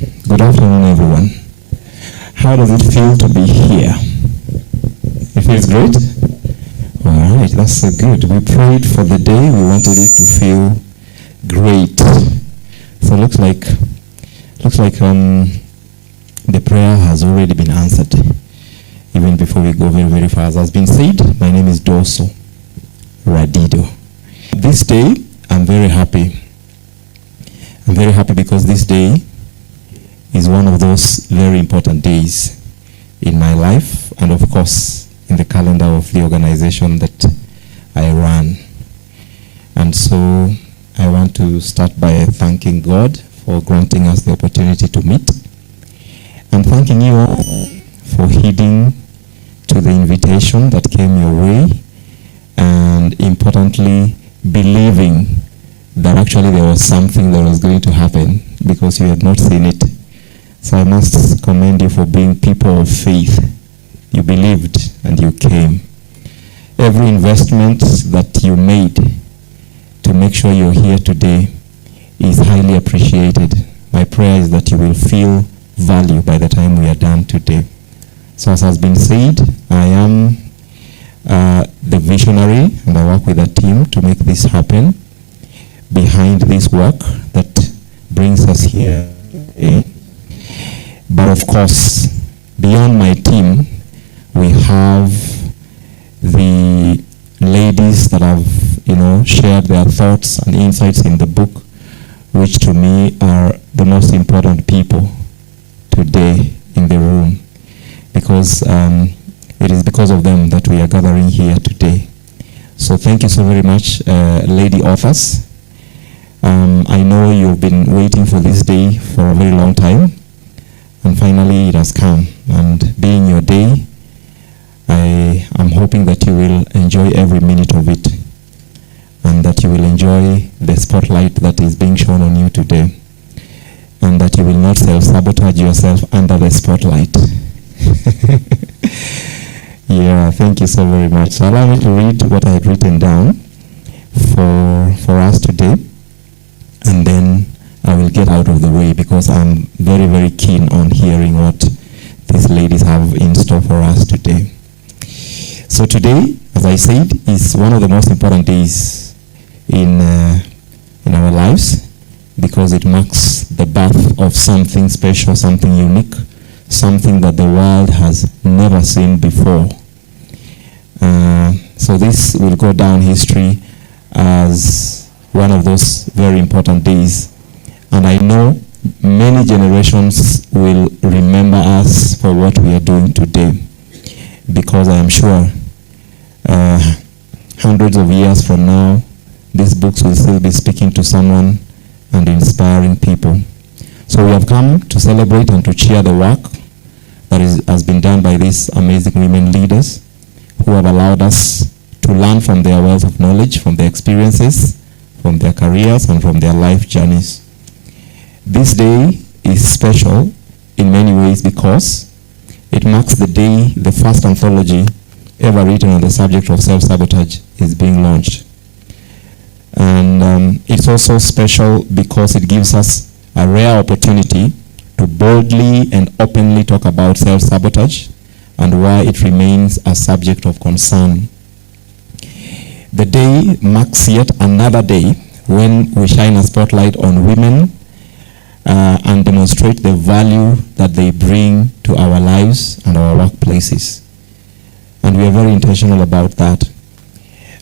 Good afternoon, everyone. How does it feel to be here? It feels great? All right, that's so good. We prayed for the day. We wanted it to feel great. So it looks like the prayer has already been answered. Even before we go very, very far. As has been said, my name is Dooso, Radido. This day, I'm very happy. I'm very happy because this day is one of those very important days in my life and of course in the calendar of the organization that I run. And so I want to start by thanking God for granting us the opportunity to meet. I'm thanking you all for heeding to the invitation that came your way and importantly believing that actually there was something that was going to happen because you had not seen it. So I must commend you for being people of faith. You believed and you came. Every investment that you made to make sure you're here today is highly appreciated. My prayer is that you will feel value by the time we are done today. So as has been said, I am the visionary and I work with a team to make this happen. Behind this work that brings us here today. But of course, beyond my team, we have the ladies that have, shared their thoughts and insights in the book, which to me are the most important people today in the room, because it is because of them that we are gathering here today. So thank you so very much, lady authors. I know you've been waiting for this day for a very long time, and finally it has come. And being your day, I am hoping that you will enjoy every minute of it, and that you will enjoy the spotlight that is being shown on you today, and that you will not self-sabotage yourself under the spotlight. Yeah, thank you so very much. So allow me to read what I had written down for us today. And then I will get out of the way because I'm very, very keen on hearing what these ladies have in store for us today. So today, as I said, is one of the most important days in our lives because it marks the birth of something special, something unique, something that the world has never seen before. So this will go down history as one of those very important days. And I know many generations will remember us for what we are doing today, because I am sure hundreds of years from now, these books will still be speaking to someone and inspiring people. So we have come to celebrate and to cheer the work that has been done by these amazing women leaders who have allowed us to learn from their wealth of knowledge, from their experiences, from their careers and from their life journeys. This day is special in many ways because it marks the day the first anthology ever written on the subject of self-sabotage is being launched. And it's also special because it gives us a rare opportunity to boldly and openly talk about self-sabotage and why it remains a subject of concern. The day marks yet another day when we shine a spotlight on women and demonstrate the value that they bring to our lives and our workplaces. And we are very intentional about that.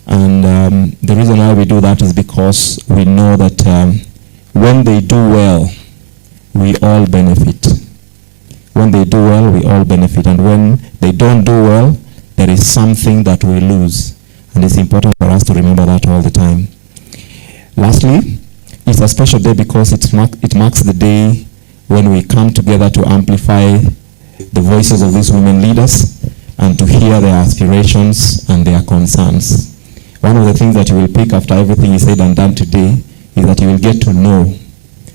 And the reason why we do that is because we know that when they do well, we all benefit. When they do well, we all benefit. And when they don't do well, there is something that we lose. And it's important for us to remember that all the time. Lastly, it's a special day because it marks the day when we come together to amplify the voices of these women leaders and to hear their aspirations and their concerns. One of the things that you will pick after everything is said and done today is that you will get to know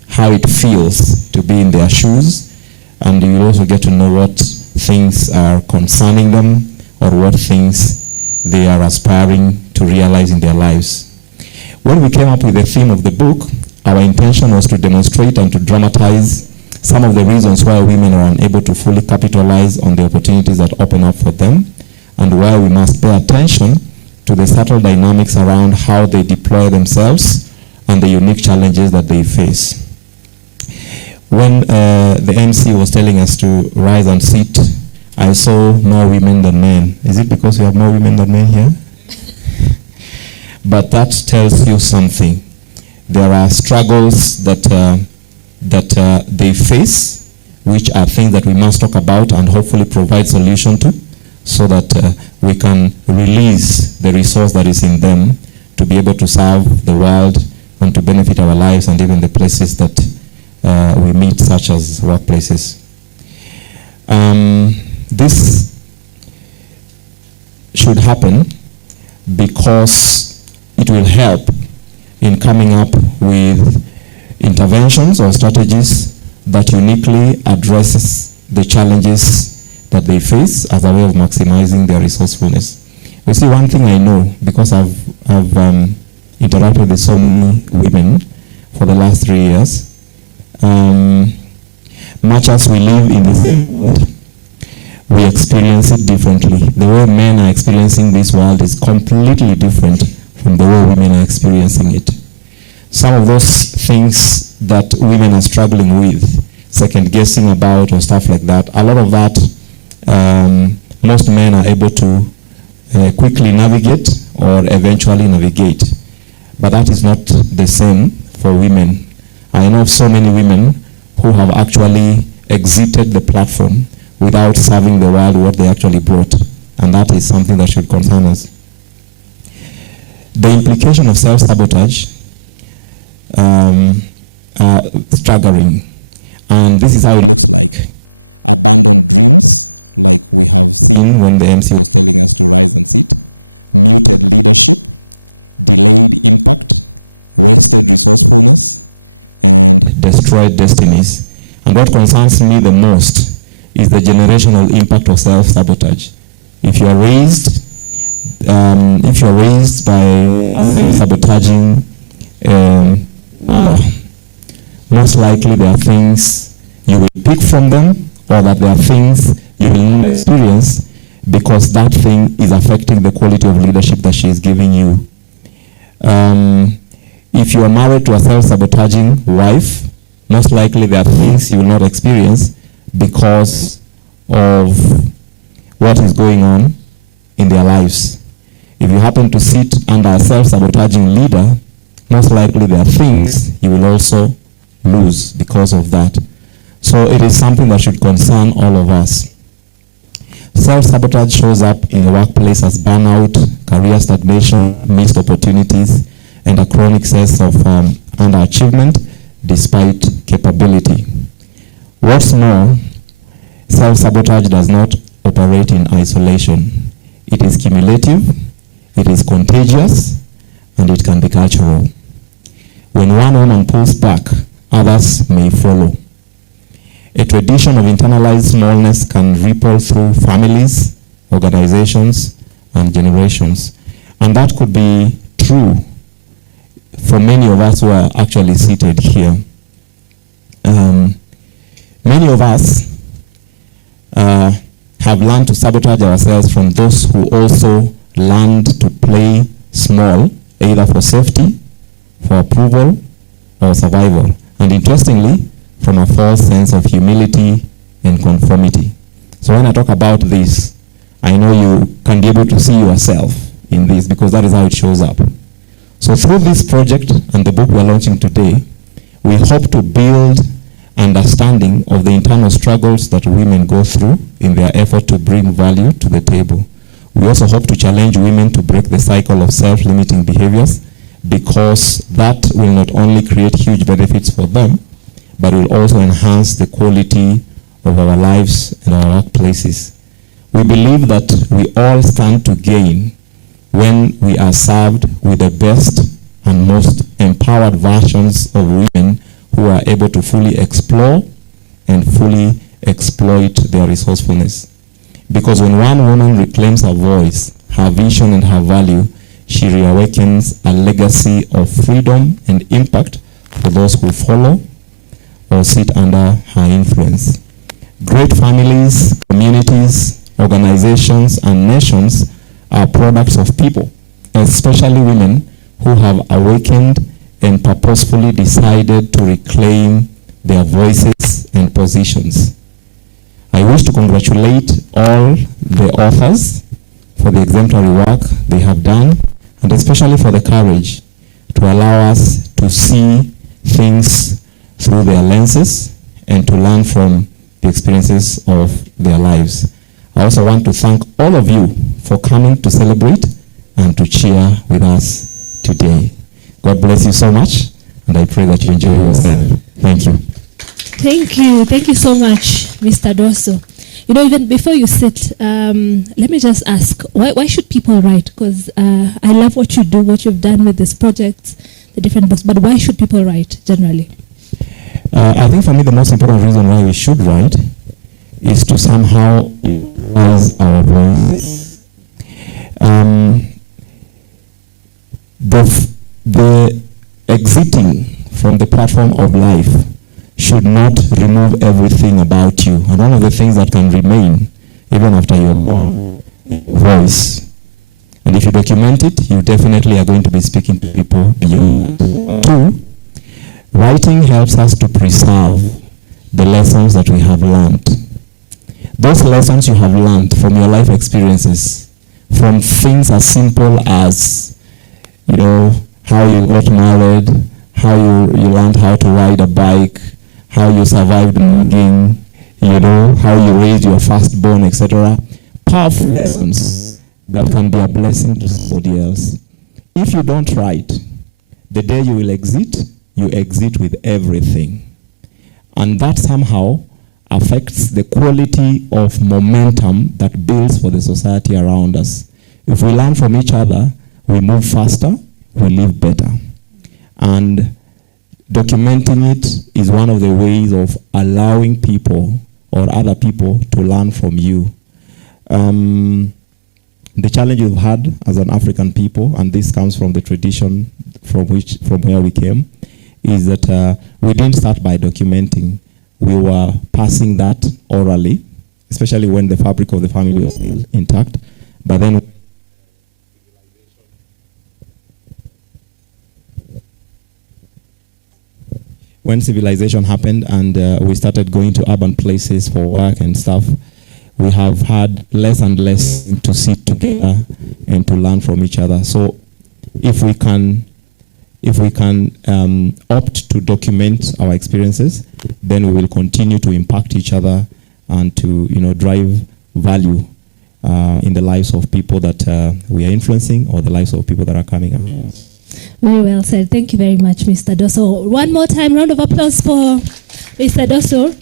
how it feels to be in their shoes, and you will also get to know what things are concerning them or what things they are aspiring to realize in their lives. When we came up with the theme of the book, our intention was to demonstrate and to dramatize some of the reasons why women are unable to fully capitalize on the opportunities that open up for them, and why we must pay attention to the subtle dynamics around how they deploy themselves and the unique challenges that they face. When the MC was telling us to rise and sit, I saw more women than men. Is it because we have more women than men here? But that tells you something. There are struggles that they face, which are things that we must talk about and hopefully provide solution to, so that we can release the resource that is in them to be able to serve the world and to benefit our lives and even the places that we meet, such as workplaces. This should happen because it will help in coming up with interventions or strategies that uniquely addresses the challenges that they face as a way of maximizing their resourcefulness. You see, one thing I know, because I've interacted with so many women for the last 3 years, much as we live in the same world, we experience it differently. The way men are experiencing this world is completely different from the way women are experiencing it. Some of those things that women are struggling with, second guessing about or stuff like that, a lot of that, most men are able to quickly navigate or eventually navigate. But that is not the same for women. I know of so many women who have actually exited the platform without serving the world what they actually brought. And that is something that should concern us. The implication of self-sabotage are staggering. And this is how it when the MC destroyed destinies. And what concerns me the most is the generational impact of self-sabotage. If you are raised by sabotaging, most likely there are things you will pick from them, or that there are things you will not experience because that thing is affecting the quality of leadership that she is giving you. If you are married to a self-sabotaging wife, most likely there are things you will not experience because of what is going on in their lives. If you happen to sit under a self-sabotaging leader, most likely there are things you will also lose because of that. So it is something that should concern all of us. Self-sabotage shows up in the workplace as burnout, career stagnation, missed opportunities, and a chronic sense of underachievement despite capability. What's more, self-sabotage does not operate in isolation. It is cumulative, it is contagious, and it can be cultural. When one woman pulls back, others may follow. A tradition of internalized smallness can ripple through families, organizations, and generations. And that could be true for many of us who are actually seated here. Many of us have learned to sabotage ourselves from those who also learned to play small, either for safety, for approval, or survival. And interestingly, from a false sense of humility and conformity. So when I talk about this, I know you can be able to see yourself in this because that is how it shows up. So through this project and the book we're launching today, we hope to build understanding of the internal struggles that women go through in their effort to bring value to the table. We also hope to challenge women to break the cycle of self-limiting behaviors, because that will not only create huge benefits for them, but will also enhance the quality of our lives and our workplaces. We believe that we all stand to gain when we are served with the best and most empowered versions of women who are able to fully explore and fully exploit their resourcefulness. Because when one woman reclaims her voice, her vision, and her value, she reawakens a legacy of freedom and impact for those who follow, or sit under her influence. Great families, communities, organizations, and nations are products of people, especially women who have awakened and purposefully decided to reclaim their voices and positions. I wish to congratulate all the authors for the exemplary work they have done, and especially for the courage to allow us to see things through their lenses and to learn from the experiences of their lives. I also want to thank all of you for coming to celebrate and to cheer with us today. God bless you so much, and I pray that you enjoy yourself. Thank you. Thank you. Thank you so much, Mr. Dooso. You know, even before you sit, let me just ask, why should people write? Because I love what you do, what you've done with this project, the different books, but why should people write generally? I think for me the most important reason why we should write is to somehow raise our voice. The exiting from the platform of life should not remove everything about you. And one of the things that can remain, even after you're gone, voice. And if you document it, you definitely are going to be speaking to people beyond. Two, writing helps us to preserve the lessons that we have learned. Those lessons you have learned from your life experiences, from things as simple as, you know, how you got married, how you learned how to ride a bike, how you survived mugging, you know, how you raised your firstborn, etc. Powerful lessons that can be a blessing to somebody else. If you don't write, the day you will exit, you exit with everything. And that somehow affects the quality of momentum that builds for the society around us. If we learn from each other, we move faster, we live better. And documenting it is one of the ways of allowing people or other people to learn from you. The challenge we've had as an African people, and this comes from the tradition from where we came, is that we didn't start by documenting. We were passing that orally, especially when the fabric of the family was still intact. But then when civilization happened and we started going to urban places for work and stuff, we have had less and less to sit together and to learn from each other. So if we can opt to document our experiences, then we will continue to impact each other and to, you know, drive value in the lives of people that we are influencing or the lives of people that are coming up. Very well said. Thank you very much, Mr. Dooso. One more time, round of applause for Mr. Dooso.